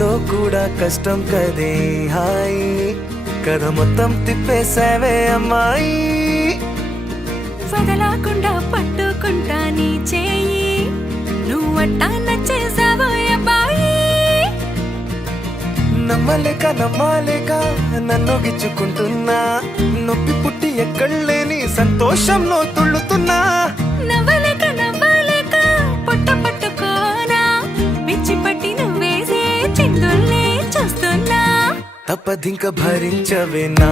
నాలో కూడా కష్టం కదే హాయ్ కథ మొత్తం తిప్పేసావే అమ్మాయి వదలకుండా పట్టుకుంటా నీ చేయి నువ్వట్టా నచ్చేసావో అబ్బాయి నమ్మలేక నన్ను గిచ్చుకుంటున్నా నొప్పి పుట్టి ఎక్కడలేని సంతోషంలో తుళ్ళుతున్నా నవ్వలేక పొట్ట పట్టుకోనా పిచ్చి పట్టి నువ్వేసే చిందుల్ని చూస్తున్నా తప్పదింక భరించవే నా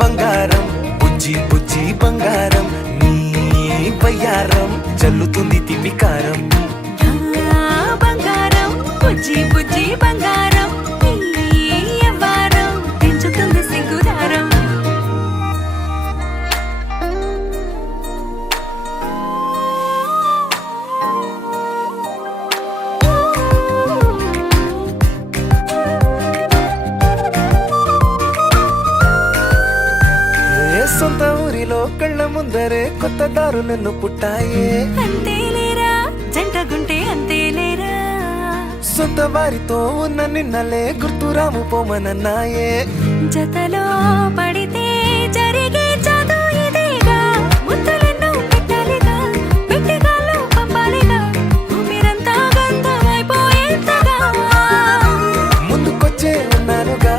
బంగారం బుజ్జి బుజ్జి బంగారం నీ బయ్యారం చల్లుతుంది తిమికారం బంగారం బుజ్జి బుజ్జి బంగారం ఎవ్వారం పెంచుతుంది సింగుదారం సొంత ఊరిలో కళ్ళ ముందరే కొత్త దారులను పుట్టాయే అంతేలేరా జంటగుంటే అంతేలేరా సొంత వారితో ఉన్న నిన్నలే గుర్తురాము పోమనన్నాయే జతలో పడితే జరిగే చదువు ఇదేగా ముద్దలెన్నో పెట్టాలిగా పెట్టిగాల్లో పంపాలిగా మీరంతా గంతమైపోయేంతగా ముందుకొచ్చే ఉన్నానుగా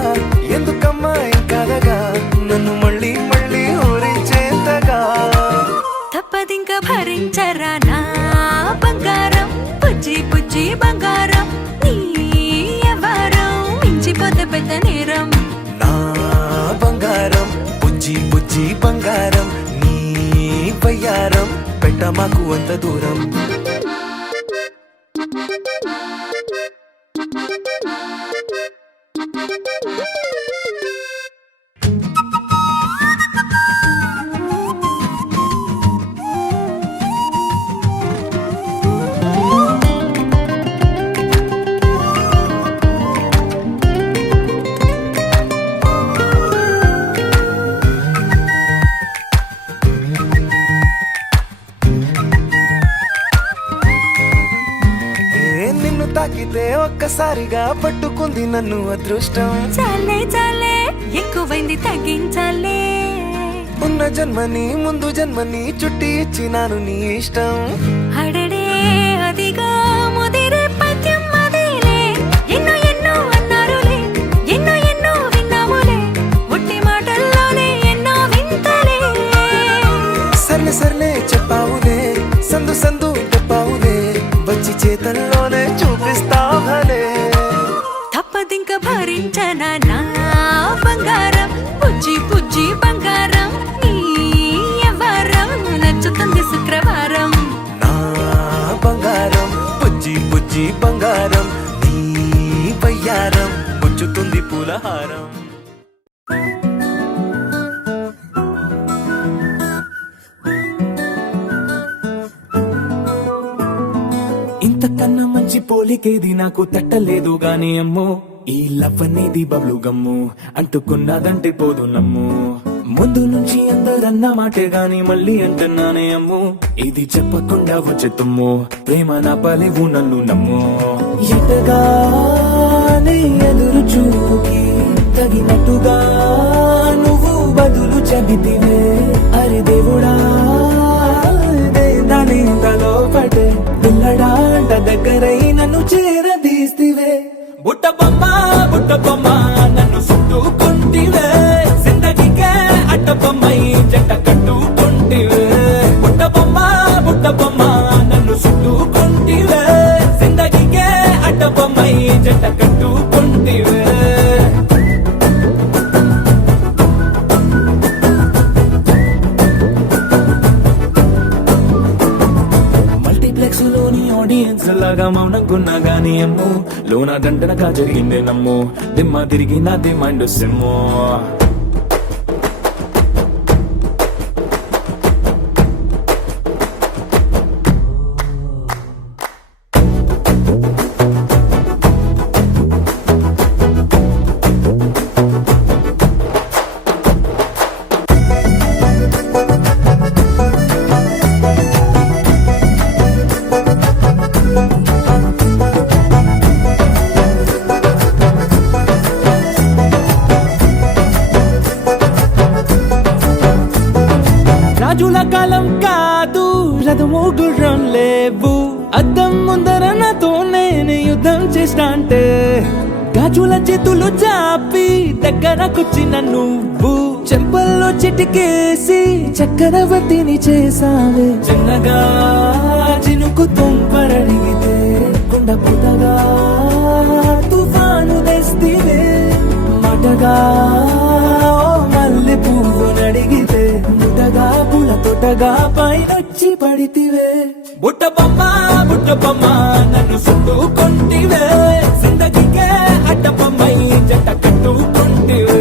ఎందుకమ్మా ఇంకాదగా నన్ను మళ్ళీ ఊరించేంతగా తప్పదింక భరించరా నా బంగారం బుజ్జి బుజ్జి బంగారం నీ ఎవరం మించిపోతే పెద్ద నేరం నా బంగారం బుజ్జి బుజ్జి బంగారం నీ బయ్యారం పెట్ట మాకు అంత దూరం నిన్ను తాకితే ఒక్కసారిగా పట్టుకుంది నన్ను అదృష్టం చాలే ఎక్కువైంది తగ్గించాలే ఉన్న జన్మని ముందు జన్మని చుట్టి ఇచ్చినాను నీ ఇష్టం అడడే అదిగా ముదిరే పద్యం అదేలే ఎన్నో అన్నారులే ఎన్నో విన్నాములే ఒట్టి మాటల్లోనే ఎన్నో వింతలే సర్లే చెప్పావులే సందు చెప్పావులే వచ్చి చేతల్లోనే చూపిస్తావలే తప్పదింక భరించనా నా బంగారం బుజ్జి బుజ్జి బంగారం నీ ఎవరం నచ్చుతుంది శుక్రవారం నా బంగారం బుజ్జి బుజ్జి బంగారం నీ బయ్యారం పుచ్చుతుంది పూలహారం ఇంతకన్నా మంచి పోలికేది నాకు తట్టలేదు గాని అమ్మో ఈ లవ్ అనేది బబ్లు గమ్ము అంటుకున్నదంటే పోదు నమ్ము ముందు నుంచి అందరన్న మాటే గాని మళ్ళీ అంటున్నానే అమ్ము ఇది చెప్పకుండా వచ్చే తుమ్ము ప్రేమ నా పలివు నన్ను నమ్ము ఎటగానే ఎదురు చూకి తగినట్టుగా నువ్వు బదులు చెబితివే అరే దేవుడా దాని తలో పడే పిల్లడాంట దగ్గరై నన్ను చేరదీస్తివే బుట్ట బొమ్మ నన్ను చుట్టుకుంటివే జిందగీకే అట్ట బొమ్మై జంట కట్టుకుంటివే బుట్ట బొమ్మ నన్ను చుట్టుకుంటివే జిందగీకే అట్ట బొమ్మై జంట కట్టుకుంటివే ఆడియన్స్ లాగా మౌనంకున్నా గానీ అమ్ము లోన దండనగా జరిగిందే నమ్ము దిమ్మ తిరిగి నాది మైండ్ సిమ్ము రాజుల కాలం కాదు, రథము గుర్రం లేవు, అద్దం ముందర నాతో నేను యుద్ధం చేస్తా అంటే గాజుల చేతులు చాపి దగ్గరకొచ్చిన నువ్వు చెంపల్లో చిటికేసి చక్రవర్తిని చేసావే. చిన్నగా చినుకు తుంపరడిగితే కుండ పుటగా తుఫాను తెస్తివే. మాటగా మల్లె పువ్వు నడిగితే ముటగా పుల తొటగా పైనొచ్చి పడితివే. బుట్ట బొమ్మ నన్ను చుట్టుకొంటివే, జిందగీకే అడ్డపమ్మై జంట కట్టుకొంటివే.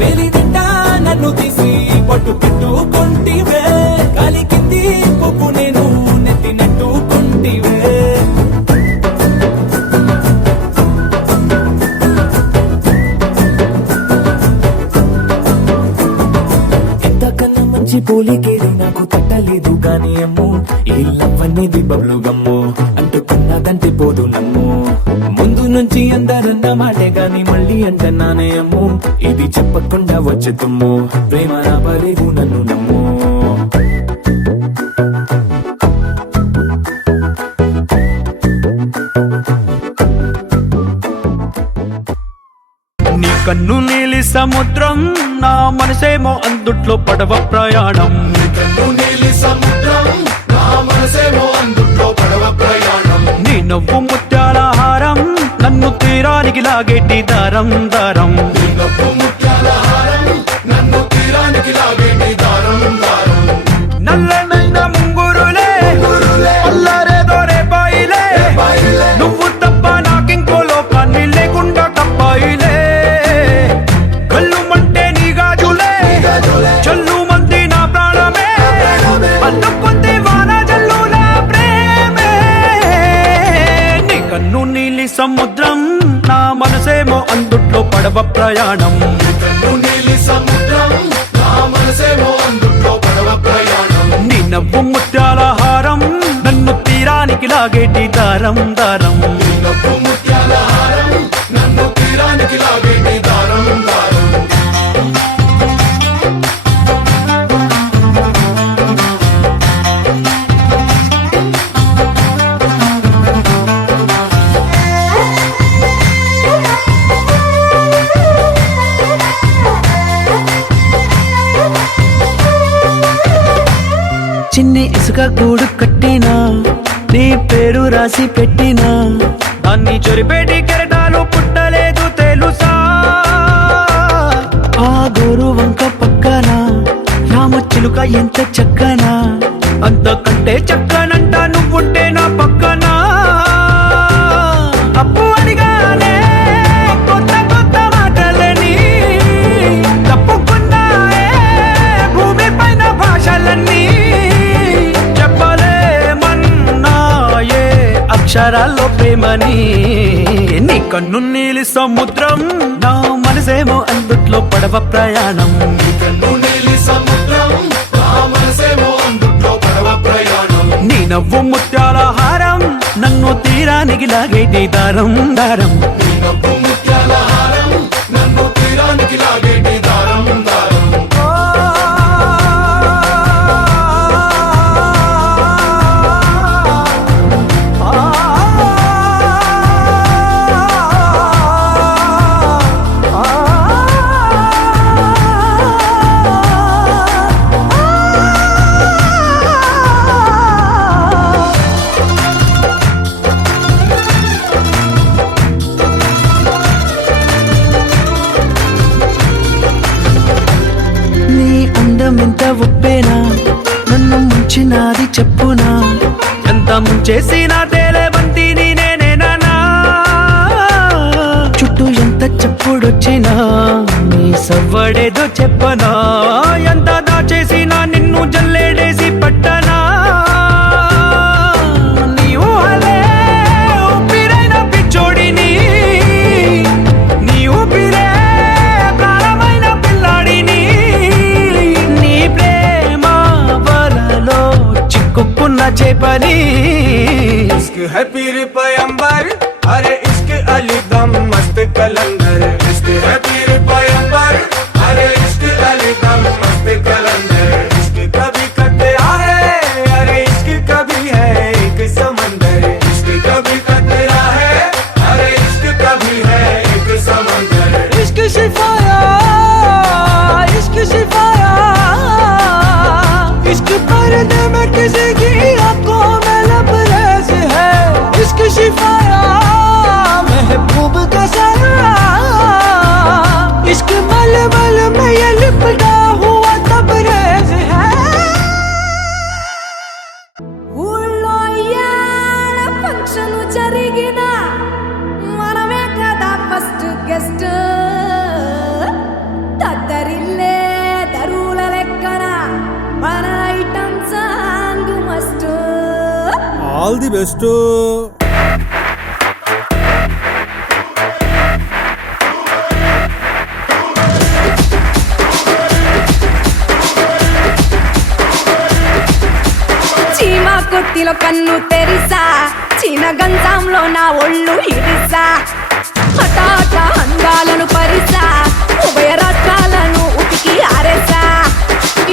వేలి నిండా నన్ను తీసి పట్టు పెట్టుకొంటివే, గాలి కింది పువ్వు నేను నెత్తి నెట్టుకొంటివే. ఎంతకన్నా మంచి పోలికేది నాకు తట్టలేదు గాని అమ్మో, ఈ లవ్ అనేది బబ్లు గమ్ము, అంటుకున్నదంటే పోదు నమ్ము. ముందు నుంచి అందరన్న మాటే గాని మళ్ళీ అంటున్నానే అమ్ము, ఇది చెప్పకుండా వచ్చే తుమ్ము, ప్రేమ రాబలేవు నన్ను నమ్ము. నీ కన్ను నీలి సముద్రం, నా మనసేమో అందుట్లో పడవ ప్రయాణం. నీ నవ్వు ముత్యాల హారం, నన్ను తీరానికి లాగేటి దారం దారం. నల్లనైన ముంగురులే అల్లారేదో రేపాయిలే, నువ్వు తప్ప నాకింకో లోకాన్ని లేకుండా తప్పాయిలే. కళ్ళు మంటే నీ గాజులే చల్లు మంది నా ప్రాణమే, అందుకుంది వాన జల్లుల ప్రేమే. నీ కన్ను నీలి సముద్రం, నా మనసేమో అందుట్లో పడవ ప్రయాణం. నీ నవ్వు ముత్యాల హారం, నన్ను తీరానికి లాగేటి దారం దారం. చిన్ని ఇసుక గూడు కట్టినా, నీ పేరు రాసి పెట్టినా, దాన్ని చొరిపేటి కెరటాలు పుట్టలేదు తెలుసా. ఆ గోరు వంక పక్కన రామచిలుక ఎంత చక్కనా, అంతకంటే చక్కనంట నువ్వుంటే నా పక్కన. అప్పు అడిగానే కొత్త కొత్త మాటలని, తప్పుకున్నాయే భూమి పైన భాషలన్నీ, అక్షరాల్లో ప్రేమని. నీ కన్ను నీలి సముద్రం, నా మనసేమో అందుట్లో పడవ ప్రయాణం. నీ నవ్వు ముత్యాల హారం, నన్ను తీరానికి లాగేటి దారం దారం. ఎంత ఉప్పేనా, నన్ను ముంచినాది చెప్పునా, ఎంత ముంచేసినా తేలేవంతిని నేనేనా. చుట్టూ ఎంత చెప్పుడొచ్చినా, నీ సవ్వడేదో చెప్పనా, ఎంత దాచేసినా నిన్ను జల్లేడేసి పట్టనా. నీ ఊహలే ఊపిరైన పిచ్చోడిని, నీ ఊపిరే ప్రాణమైన పిల్లాడిని. నీ ప్రేమ వలలో చిక్కుకున్న చేపని. इश्क है पीर पैगंबर, अरे इश्क अली दम मस्त कलंदर. इश्क है पीर पैगंबर, अरे इश्क अली दम मस्त कलंदर. इश्क कभी कटे इश्क पर्दे में किसी की आंखों में लबरेज है इश्क शिफाया महबूब का साया इश्क मलमल में ये लिपटा हुआ तबरेज है ఊళ్ళో ఇయ్యాల ఫంక్షన్ జరిగిన మనమే కదా ఫస్ట్ గెస్ట్ తద్దరిల్లే దరువుల లెక్కన మన item song must all the best. చీమా కొట్టిలో కన్ను తెరిసా చీన గంజంలో నా ఒళ్ళు ఇరిసా హఠాట అందాలను పరిసా ఉభయ రాష్ట్రాలను ఉతికి ఆరేసా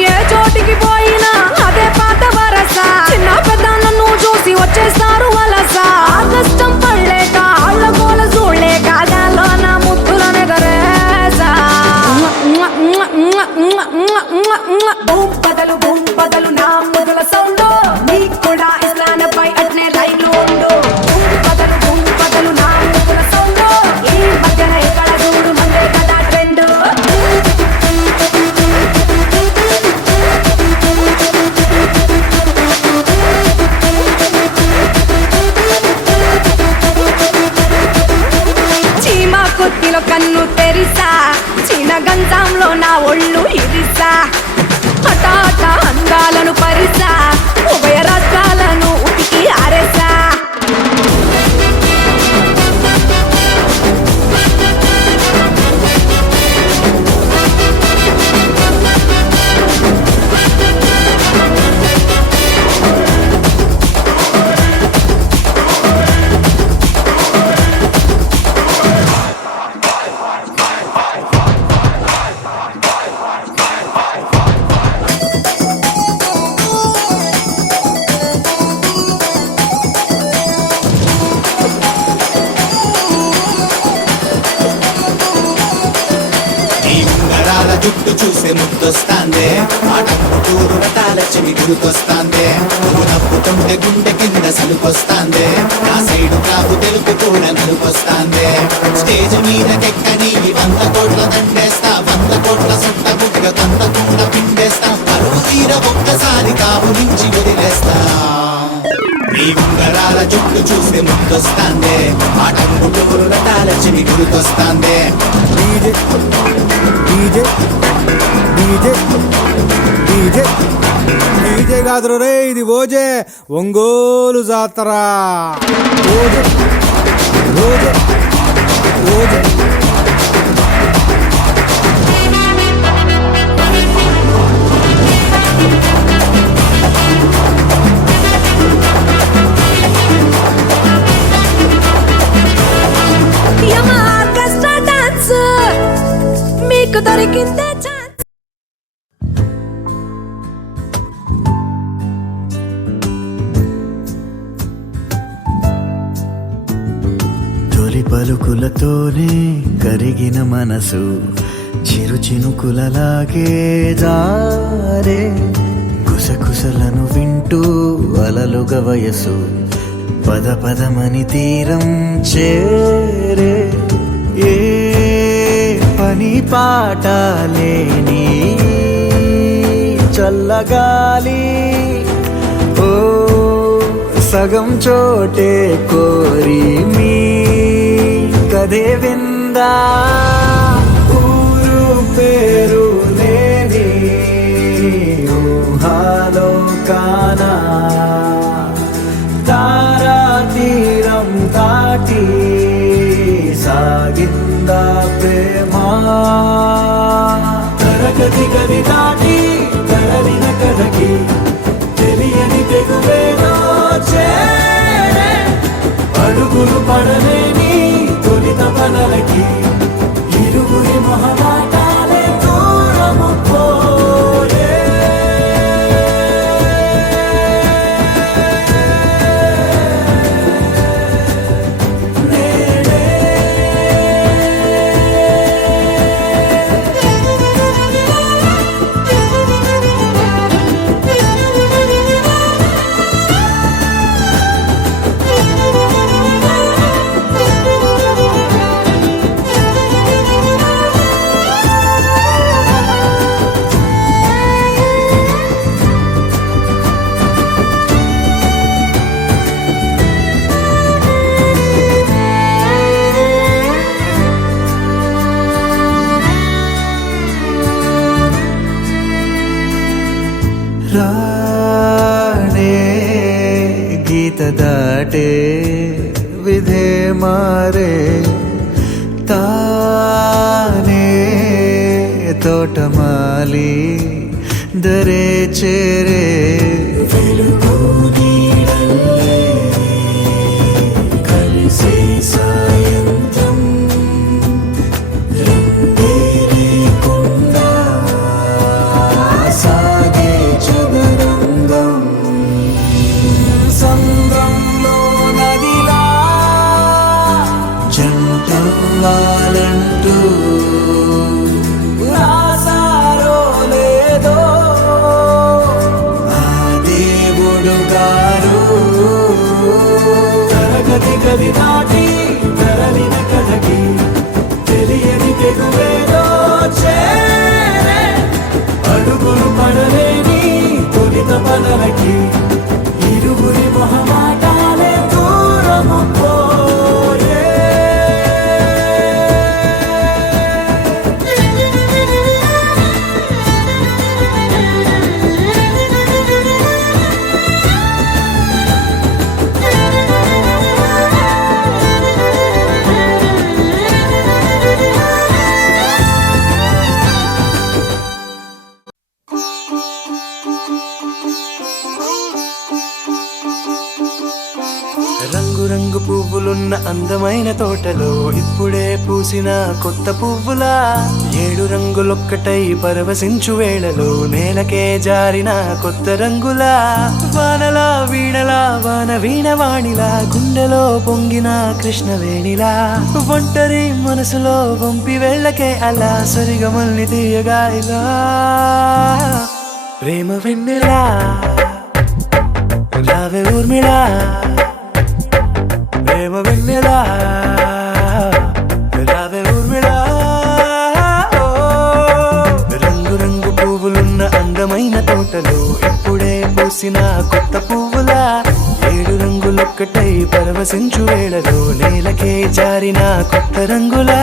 ఏ చోటికి పోయినా అదే పాత వరస చిన్న పెద్దలను చూసి వచ్చేస్తారు వలస ఆ కష్టం పడలేక ఆళ్ళ గోల చూడలేక గాల్లో నా ముద్దులనే గరేసా బూమ్ బదలు నా ముద్దుల సౌండ్ నీకు కూడా ఇస్లానపై అట్నే లైన్ ఉండు బూమ్ బదలు నా ముద్దుల సౌండ్ ఈ మధ్యన ఎక్కడ చూడు మందే కదా ట్రెండ్ చీమా కొత్తిలో కన్ను తెరిసా చీన గంజంలో నా ఒళ్ళు ఇరిసా హఠాట అందాలను పరిసా ఉభయ రాష్ట్రాలను ఉతికి ఆరేసా నీ ఉంగరాల జుట్టు చూసే ముద్దొస్తాందే ఆటూరు రటాల చెవి గురుకొస్తాందే నువ్వు నవ్వుతుంటే గుండె కింద సలుకొస్తాందే నా సైడు కాపు తెలుపు కూడా నలుకొస్తాందే స్టేజ్ మీదకెక్కని 100 కోట్ల దండేస్తా 100 కోట్ల సొంత బుగ్గ కొంత కూడా పిండేస్తా పరువు తీర ఒక్కసారి కాపు నుంచి వదిలేస్తా నీ ఉంగరాల జుట్టు చూసే ముద్దొస్తాందే ఆటూరు రటాల చెవి గురుకొస్తాందే DJ DJ DJ DJ DJ కాదురు రే ఇది ఓజే ఒంగోలు జాతర ఓజే ఓజే ఓజే యమా ఆర్కెస్ట్రా డాన్స్ మీకు దొరికిందే ఛాన్స్ తొలి పలుకులతోనే కరిగిన మనసు చిరు చినుకులలాగే జారే కుసకుసలను వింటూ అలలుగ వయసు పద పదమని తీరం చేరే ఏ పని పాట లేని చల్లగాలి ఓ సగం చోటే కోరి మీ కదే విందా ఊరు పేరు లేని ఊహాలో కానా తారా తీరం దాటి సాగిందా ప్రేమ తరగతి గది దాటి తరలిన కథకి తెలియని తెగువేదో చేరే అడుగులు పడలేని తొలి తపనలకి ఇరుగురి మొహమాటాలే దూరము పోయే రాణే గీత దాటే విధే మారే తానే తోటమాలి దరే చేరే వెలుగు నీడల్లే కలిసే సాయంత్రం రంగే లేకుండా సాగే చదరంగం సంద్రంలో నదిలా జంటవ్వాలంటూ రాసారో లేదో ఆ దేవుడు గారు తరగతి గది దాటి తరలిన కథకి తెలియని తెగువేదో చేరే అడుగులు పడలేని తొలిత పదలకి ఇరుగురి మొహమాటాలే దూరము పోయే రంగు రంగు పువ్వులున్న అందమైన తోటలో ఇప్పుడే పూసిన కొత్త పువ్వులా 7 రంగులొక్కటై పరవశించు వేళలో నేలకే జారిన కొత్త రంగులా వానలా వీణలా వాన వీణవాణిలా గుండెలో పొంగిన కృష్ణవేణిలా ఒంటరి మనసులో వంపి వెళ్ళకే అలా సరిగమల్ని తీయగా ఇలా ప్రేమ వెన్నెలా రావే ఊర్మిళా ప్రేమ వెన్నెలా రావే ఊర్మిళా రంగు రంగు పువ్వులున్న అందమైన తోటలో ఇప్పుడే పూసిన కొత్త పువ్వులా 7 రంగులొక్కటై పరవశించు వేళలో నేలకే జారిన కొత్త రంగులా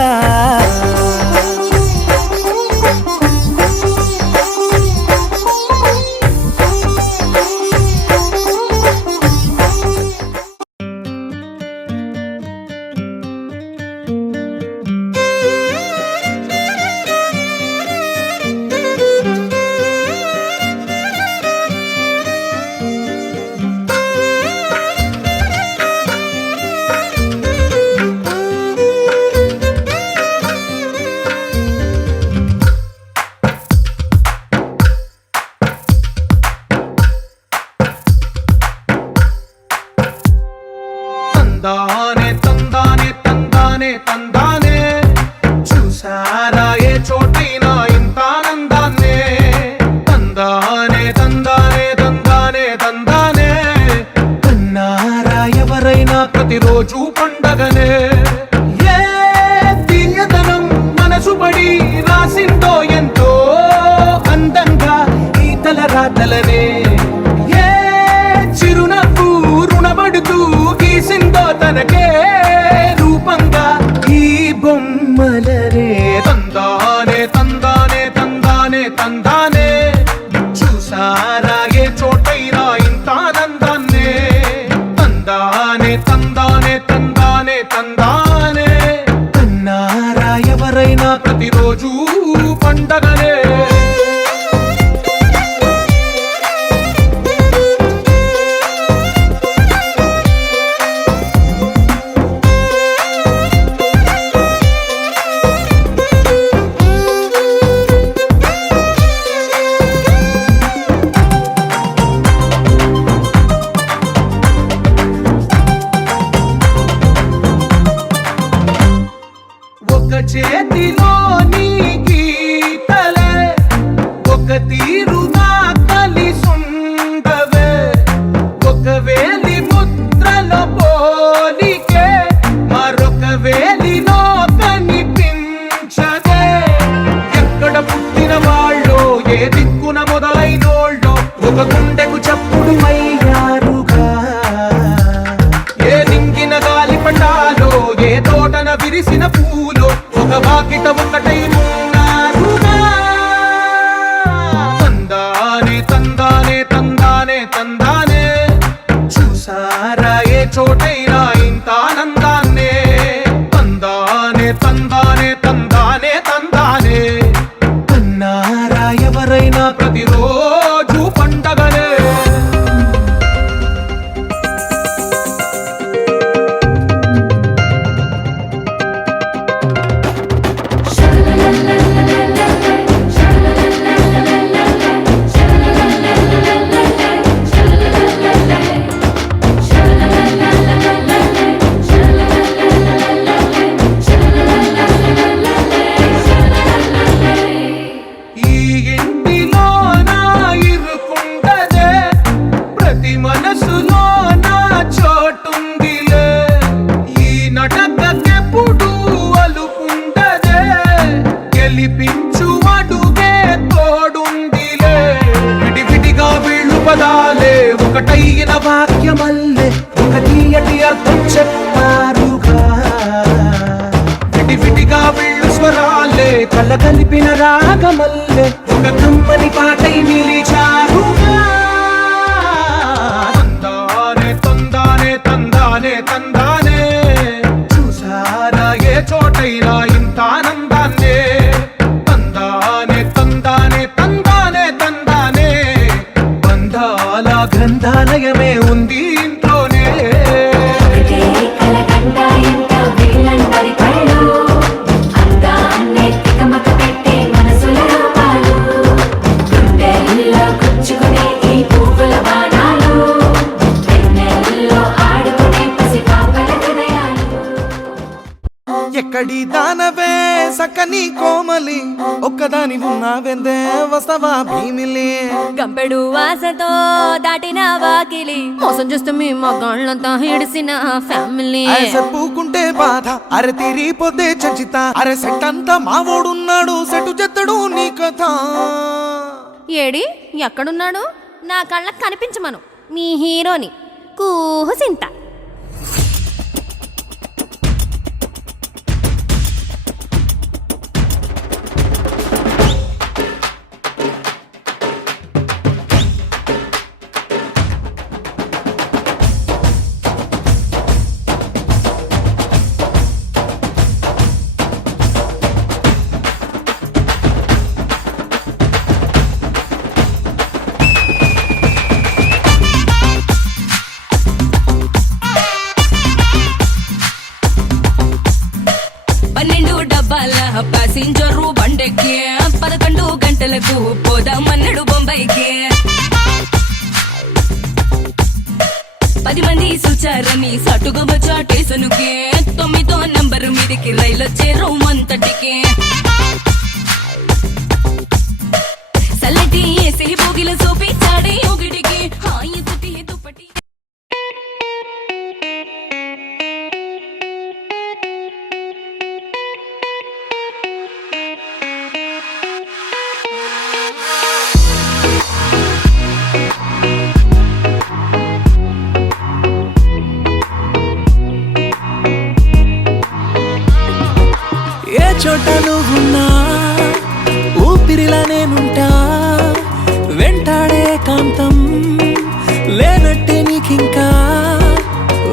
తందానే తందానే తందానే తందానే చూసారా ఏ చోటైనా ఇంత ఆనందాన్నే తందానే తందానే తందానే తందానే కన్నారా ఎవరైనా ప్రతిరోజు పండగనే ఏ తీయదనం మనసు పడి రాసిందో ఎంతో అందంగా ఈ తల రాతలనే ఏ చిరునవ్వు రుణపడుతూ గీసిందో తనకే రూపంగా ఈ బొమ్మలరే తందానే తందానే తందానే తందానే చూసారా ఏ చోటైనా ఇంత ఆనందాన్నే తందానే తందానే తందానే తందానే కన్నారా ఎవరైనా ప్రతిరోజు పండగనే ఒక చేతిలోని గీతలే ఒక తీరుగా కలిసుండవే ఒక వేలి ముద్రలో పోలికే మరొక వేలిలో కనిపించదే ఎక్కడ పుట్టిన వాళ్ళో ఏ దిక్కున మొదలైనోళ్ళో ఒక గుండెకు చప్పుడు అయ్యారుగా ఏ దింగిన గాలి పటాలో ఏ తోటన విరిసిన పూలో ఒక వాకిట ఒకటై ఉన్నారుగా తందానే తందానే ప్రతిరోజు పండగనే. ఈ ఇంటిలోన ఇరుకుండదే, ప్రతి మనసులోన చోటుందిలే. ఈ నటకెప్పుడు అలుపుండదే, గెలిపించు అడుగే తోడుందిలే. విడివిడిగా వీళ్ళు పదాలే ఒకటైన వాక్యమల్లే, ఒక తీయటి అర్థం చెప్పారుగా. విడివిడిగా వీళ్ళు స్వరాలే కలగలిపిన రాగమల్లే, ఒక కమ్మని పాటై నిలిచారుగా. తందానే తందానే తందానే తందానే, చూసారా ఏ చోటైనా ఇంత ఆనందాన్నే. తందానే తందానే తందానే తందానే, బంధాల గ్రంథాలయమే ఉంది ఇంట్లోనే. ఎక్కడి దానవే సక్కని కోమలి, ఒక్కదాని ఉన్నావెందే వస్తవా భీమిలి. గంపెడు ఆశతో దాటిన వాకిలి, మోసం చేస్తే మీ మగాళ్ళంతా hiడిసిన ఫ్యామిలీ. పూకుంటే బాధ అరే తీరిపోతే చంచిత, అరే సెట్ అంతా మావోడున్నాడు సెటు చెత్తడు నీ కథ. ఏడి ఎక్కడున్నాడు? నా కళ్ళకు కనిపించమను మీ హీరోని కూహుసింత. ప్యాసింజరు బండెక్కి 11 గంటలకు పోదామన్నాడు బొంబాయికి. 10 మంది చూచారని సటుగా వచ్చా స్టేషనుకి, 9వ నంబరు మీదికి రైలొచ్చే రౌమంతటికి. సల్లటి ఏసే భోగిల చూపించాడే ఒకటికి, హాయి సుతి దుప్పటి. ఏ చోట నువ్వున్నా ఊపిరిలా నేనుంటా, వెంటాడే కాంతం లేనట్టే నీకింకా.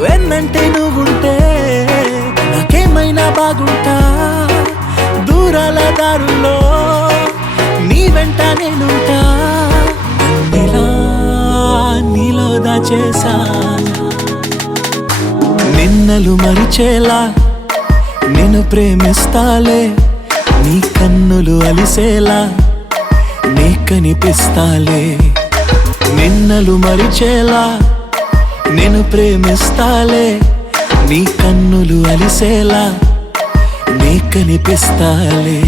వెన్నంటే నువ్వుంటే నాకేమైనా బాగుంటా, దూరాల దారుల్లో నీ వెంట నేనుంటా. నీలో దాచేసా నిన్నలు మరిచేలా, నిన్ను ప్రేమిస్తాలే. నీ కన్నులు అలిసేలా నీ కనిపిస్తాలే. నిన్నలు మరిచేలా నిన్ను ప్రేమిస్తాలే. నీ కన్నులు అలిసేలా నీ కనిపిస్తాలే.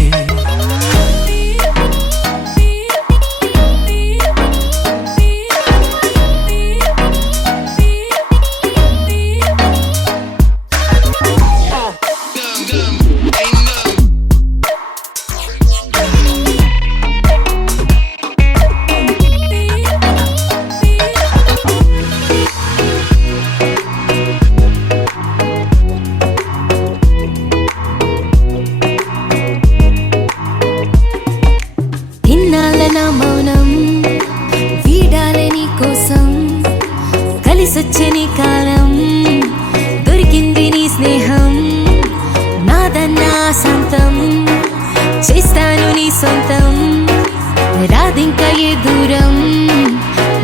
దూరం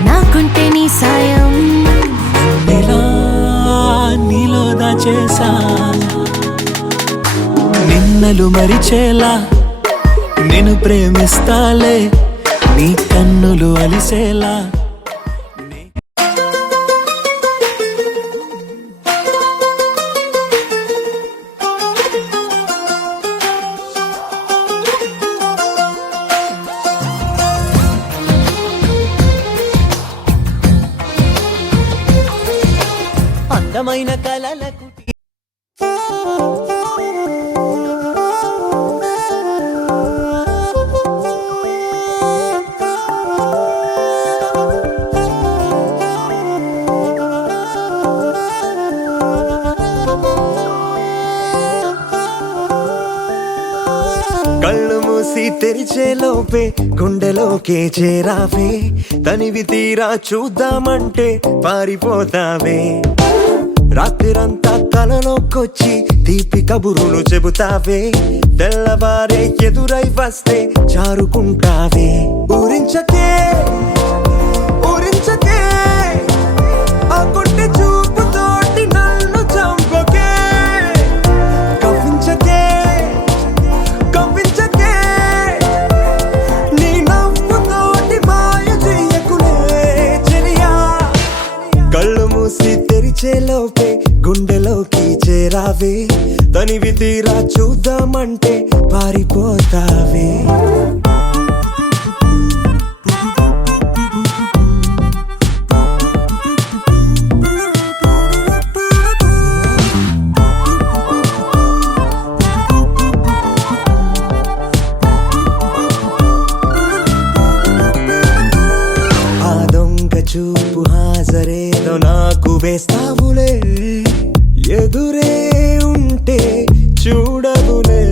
నాకుంటే నీ సాయం ఇలా నీలో దాచేసా నిన్నలు మరిచేలా నేను ప్రేమిస్తాలే నీ కన్నులు అలిసేలా అందమైన కలలకు కళ్ళు మూసి తెరిచే లోపే గుండెలోకే చేరావే తనివి తీరా చూద్దామంటే పారిపోతావే రాత్రిరంతా కలలోకొచ్చి తీపి కబురులు చెబుతావే తెల్లవారే ఎదురై వస్తే జారుకుంటావే ఊరించకే ఊరించకే ఆ కొట్టె చూపుతోటి నన్ను చంపకే కవ్వించకే కవ్వించకే నీ నవ్వుతోటి మాయ చెయ్యకులే చెలియా కళ్ళు మూసి తెరిచే లోపే గుండెలోకి చేరావే తనివి తీరా చూద్దామంటే పారిపోతావే ఆ దొంగ చూపు హాజరేదో నాకు వేస్తావులే ఎదురే ఉంటే చూడవులే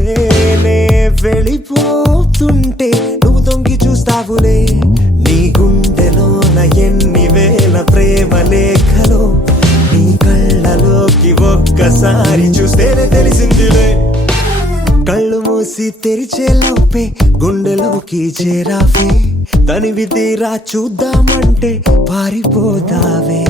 నే వెళ్ళిపోతుంటే నువ్వు తొంగి చూస్తావులే నీ గుండెలోన ఎన్ని వేల ప్రేమ లేఖలో నీ కళ్ళలోకి ఒక్కసారి చూస్తేనే తెలిసిందిలే కళ్ళు మూసి తెరిచే లోపే గుండెలోకి చేరావే తనివి తీరా చూద్దామంటే పారిపోతావే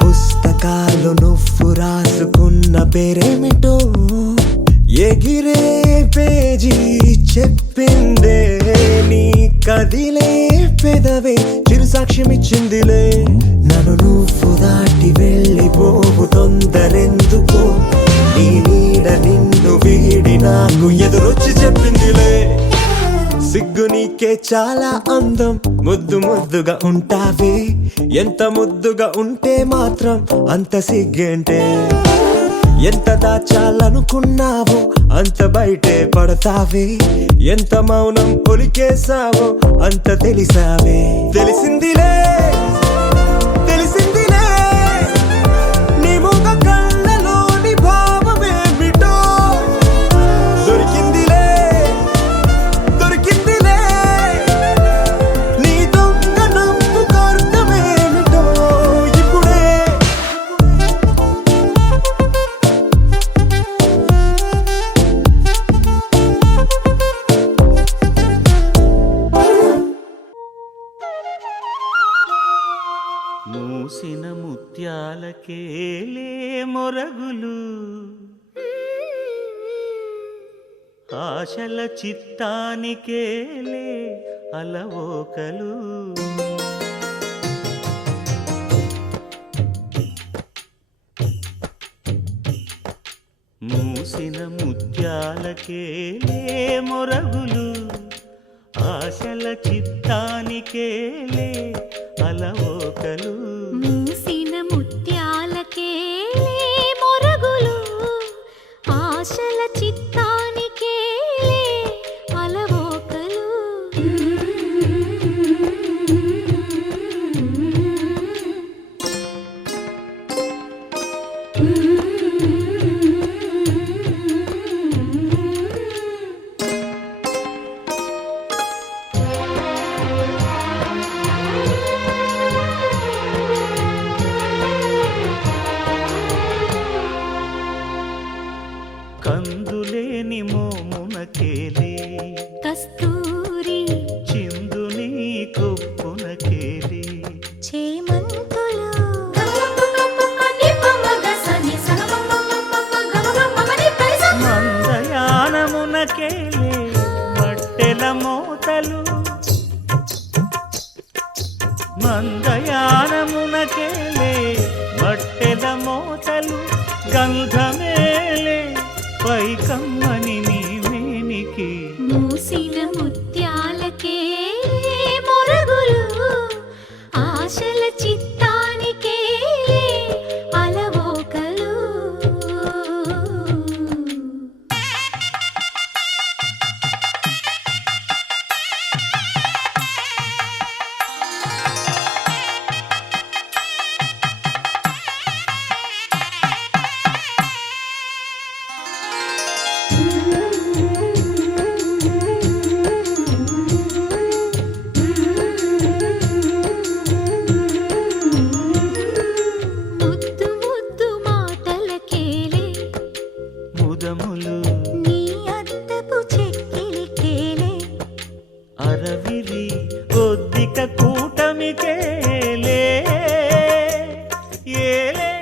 పుస్తకాలు నువ్వు రాసుకున్న పేరేమిటో ఎగిరే పేజీ చెప్పిందే నీ కదిలే పెదవే చిరు సాక్ష్యమిచ్చిందిలే నన్ను నువ్వు దాటి వెళ్ళిపోవు తొందరెందుకో నీ నీడ నిన్ను వీడి నాకు ఎదురొచ్చి చెప్పిందిలే సిగ్గు నీకే చాలా అందం ముద్దు ముద్దుగా ఉంటావే ఎంత ముద్దుగా ఉంటే మాత్రం అంత సిగ్గేంటే ఎంత దాచాలనుకున్నావో అంత బయటే పడతావే ఎంత మౌనం ఒలికేసావో అంత తెలిసావే తెలిసిందిలే తెలిసిందిలే నీ ముఖ కళ్ళలోని భావమేమిటో దొరికిందిలే దొరికిందిలే నీ దొంగ నవ్వు అర్థమేమిటో ఇప్పుడే మూసిన ముత్యాలకేలే మొరగులు ఆశల చిత్తానికేలే అలవోకలు మూసిన ముత్యాలకేలే మొరగులు ఆశల చిత్తానికేలే అలవోకలు మూసిన ముత్యాలకేలే మొరగులు ఆశల చిత్తానికేలే అలవోకలు మొరగులు మందయానమునకేలే మట్టెల మోతలు మందయానమునకేలే మట్టెల మోతలు గంధమేలే పైకమ్మని నీవేనికి మూసిన ముత్యాలకే మొరగులు ఆశల చిత్తానికే అలవోకలు ముద్దు ముద్దు మాటలకేలే ముదములు నీ అద్దపు చెక్కిలికేలే అరవిరి కొద్దిక కూటమికేలే ఏలే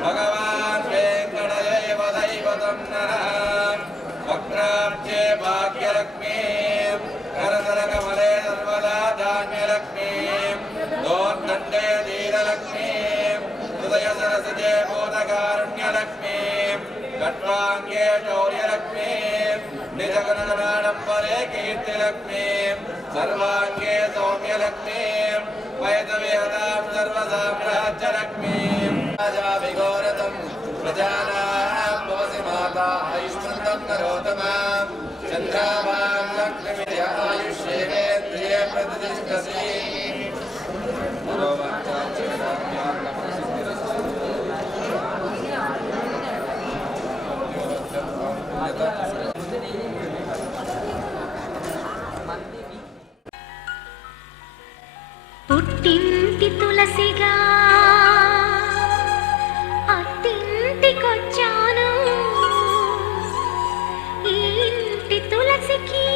భగవాన్ వెంకటయేవ దైవతన్నః వక్రాబ్జే భాగ్యలక్ష్మీం కరతలకమలే సర్వదా ధాన్యలక్ష్మీం దోర్దండే ధీరలక్ష్మీం హృదయ సరసిజే బోధకారుణ్యలక్ష్మీం ఖడ్వాంగే శౌర్యలక్ష్మీం నిజగణగణాడంబరే కీర్తిలక్ష్మీం సర్వాంగే సౌమ్యలక్ష్మీం వైదవిహతాం సర్వసామ్రాజ్యలక్ష్మీం రాజా విఘోరతం ప్రజానాం భవసి మాతా ఆయుష్మంతం కరోతమాం చంద్రాభాం లక్ష్మీర్య ఆయుష్యేవేంద్రియే ప్రతిష్టసి పుట్టింటి తులసిగా అత్తింటికొచ్చాను ఈ ఇంటి తులసికి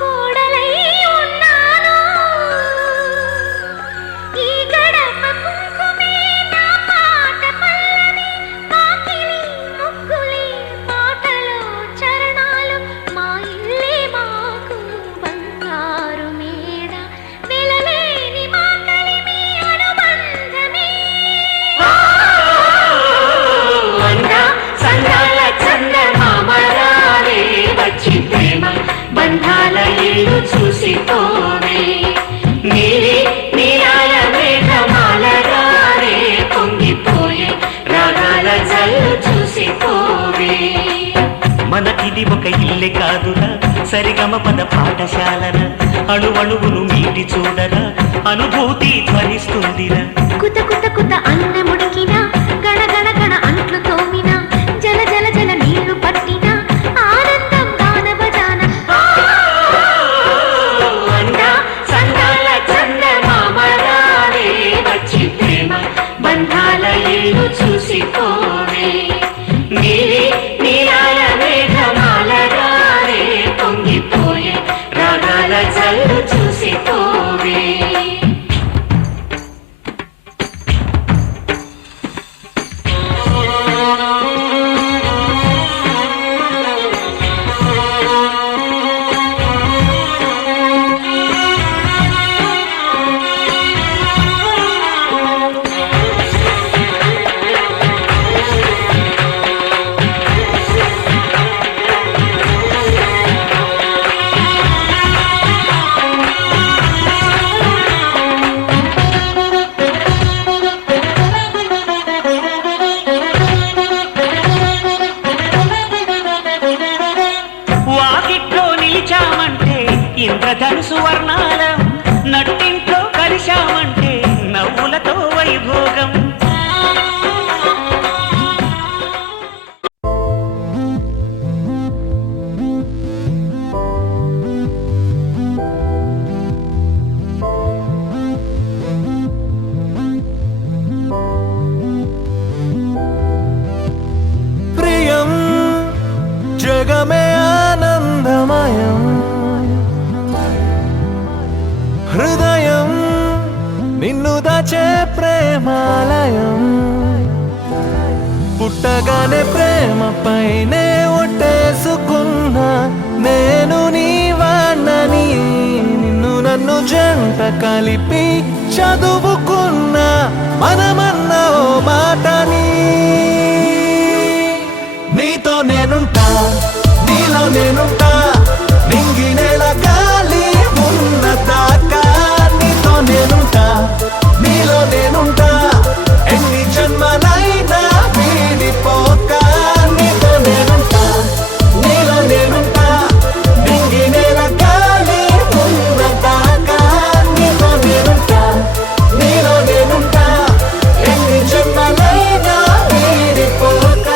కోడలై ఉన్నాను ఈ గడప కుంకుమే నా పాట పల్లవి పాకిలి ముగ్గులే పాటలో చరణాలు మా ఇల్లే మాకు బంగారు మేడ వెలలేని మా కలిమి అనుబంధమే అందా సందాల చందమామరావే వచ్చి ప్రేమ బంధాల ఇల్లు చూసిపోవే నీలి నీలాల మేఘమాల రావే పొంగిపోయే రాగాల జల్లు చూసిపోవే మనకిది ఒక ఇల్లే కాదురా సరిగమ పద పాఠశాలన అణువణువును మీటి చూడరా అనుభూతి ధ్వనిస్తుందిరా కుత కుత కుత అన్నముడికిన గణ గణ గణ అంట్లు తోమిన జల జల జల నీళ్లు పట్టిన ఆనందం గాన బజాన అందా సందాల చందమామరావే వచ్చి ప్రేమ బంధాల ఇల్లు చూసిపోవే నీలి నీలాల మేఘమాల రావే పొంగిపోయే రాగాల జల్లు చూసిపోవే జగమే ఆనందమయం హృదయం నిన్ను దాచే ప్రేమాలయం పుట్టగానే ప్రేమ పైనే ఒట్టేసుకున్నా నేను నీ వాణ్ణని నిన్ను నన్ను జంట కలిపి చదువుకున్నా మనమన్న ఓ మాటని నీతో నేనుంటా నీలో నేనుంటా నింగి నేల గాలి ఉన్న దాకా నీతో నేనుంటా నీలో నేనుంటా ఎన్ని జన్మలైనా వీడిపోక నీతో నేనుంటా నీలో నేనుంటా నింగి నేల గాలి ఉన్న దాకా నీతో నేనుంటా నీలో నేనుంటా ఎన్ని జన్మలైనా వీడిపోక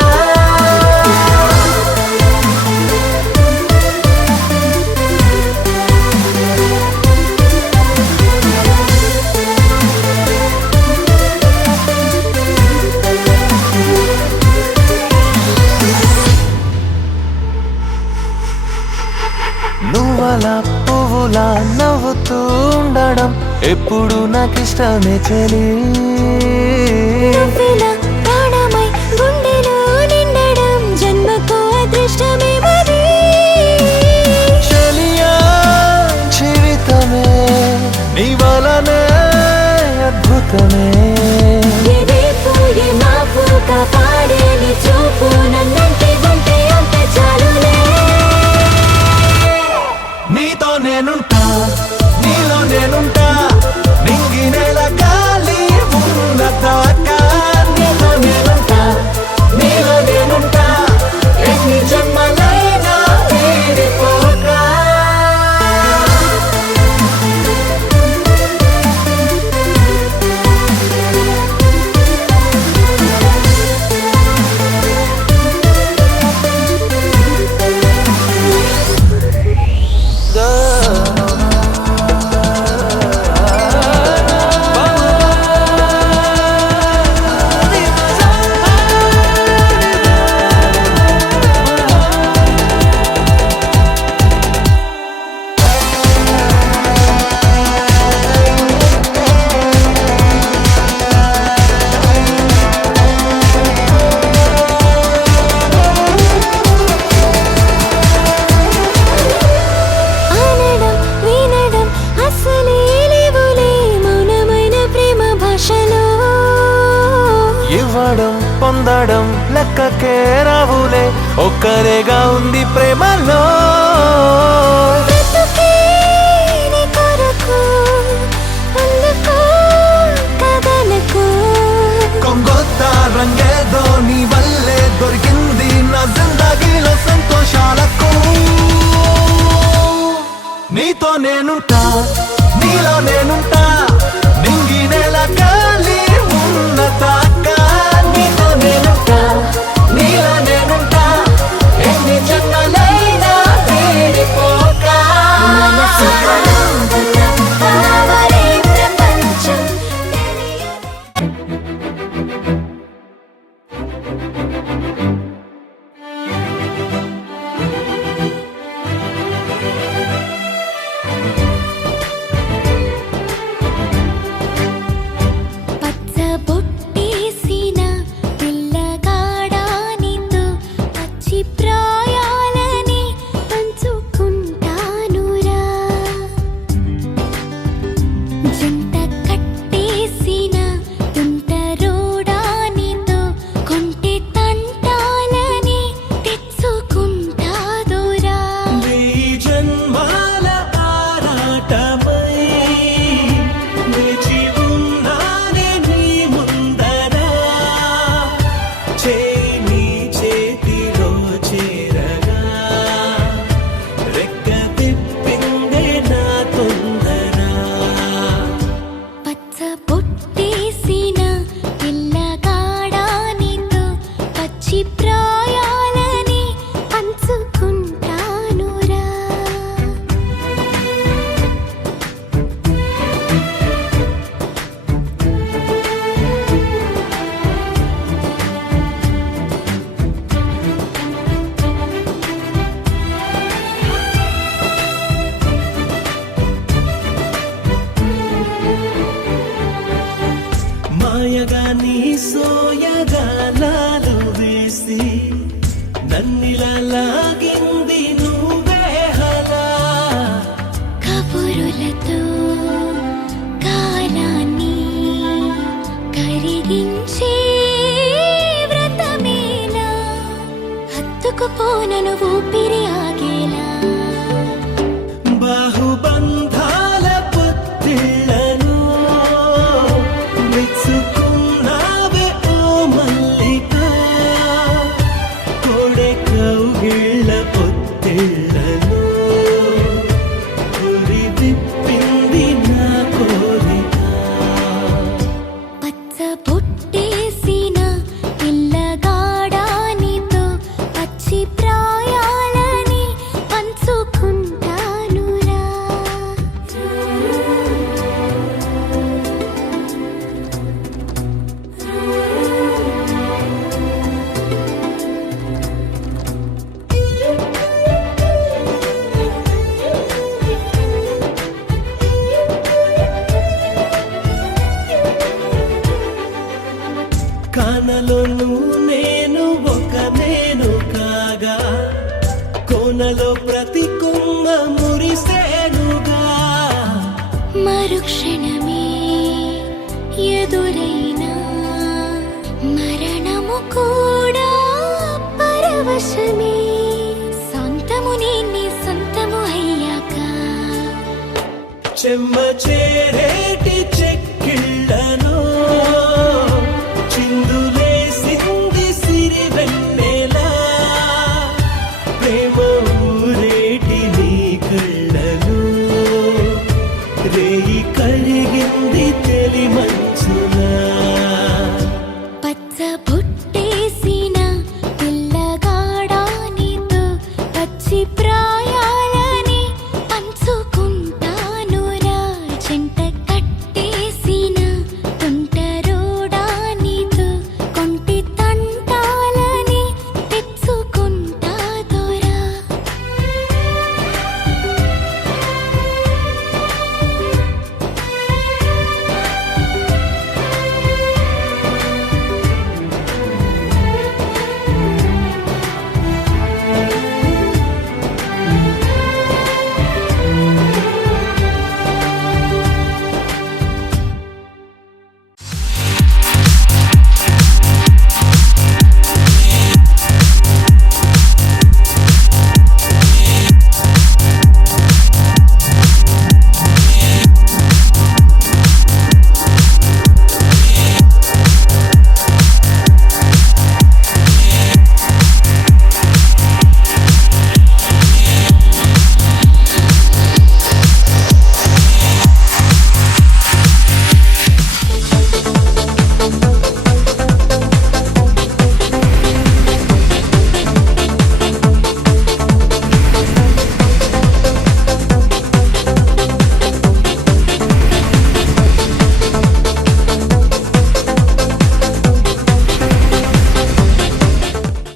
నువ్వలా పువ్వులా నవ్వుతూ ఉండడం ఎప్పుడు నాకిష్టమే చెలి నువ్వెలా ప్రాణమై గుండెలో నిండడం జన్మకు అదృష్టమే మరి చెలియా జీవితమే నీ వలనే అద్భుతమే రేపు ఈ మాపు కాపాడే నీ చూపు నన్నంటే ఉంటే అంత చాలులే నీతో నేనుంటా నీలో నేనుంటా నింగి నేల గాలి ఉన్న దాకా నీతో నేనుంటా నీలో నేనుంటా ఎన్ని జన్మలైనా వీడిపోక అనడం వినడం అసలే లేవులే మౌనమైన ప్రేమ భాషలో ఇవ్వడం పొందడం లెక్కకే రావులే ఒక్కరేగా ఉంది ప్రేమలో బ్రతుకే నీ కొరకు అందుకో కదలకు కొంగొత్త రంగేదో నీ వల్లే దొరికింది నా జిందగీలో సంతోషాలకు నీతో నేనుంటా నీలో నేనుంటా నింగి నేల గాలి ఉన్న దాకా నీతో నేనుంటా నీలో నేనుంటా ఎన్ని జన్మలైనా వీడిపోక మనసు ఆనందం కావలే ప్రపంచం పచ్చబొట్టేసిన పిల్లగాడానితో పచ్చి ప్రాయాలని పంచుకుంటానురా జంట కట్టేసిన తుంటరోడానితో కొంటె తంటాలని తెచ్చుకుంటాదురా జన్మాల ఆరాటమై వేచి ఉన్నానే నీ ముందర చేయి నీ చేతిలో చేయి నన్నిలా లాగింది నువ్వే హలా కబురులతో కాలాన్ని కరిగించే వ్రతమేలా హత్తుకుపోనను ఊపిరి ఆగేలా బాహుబంధాల పొత్తిళ్లను మెచ్చుకున్నావే ఓ మల్లిక కోడె కౌగిళ్ళ పొత్తిళ్లను గురి విప్పింది నా కోరిక పచ్చ బొట్టేసిన పిల్లగాడానితో పచ్చి ప్రాయాలని పంచుకుంటానురా కానలోను నేను ఒక నేను కాగా కోనలో ప్రతి కొమ్మ మురిసేనుగా మరుక్షణమే ఎదురైనా మరణము కూడా పరవశమే సొంతము నీ సొంతము అయ్యాక చెమ్మ చేరేటి చెక్కిళ్ళను చిందులేసింది సిరి వెన్నెలా ప్రేమ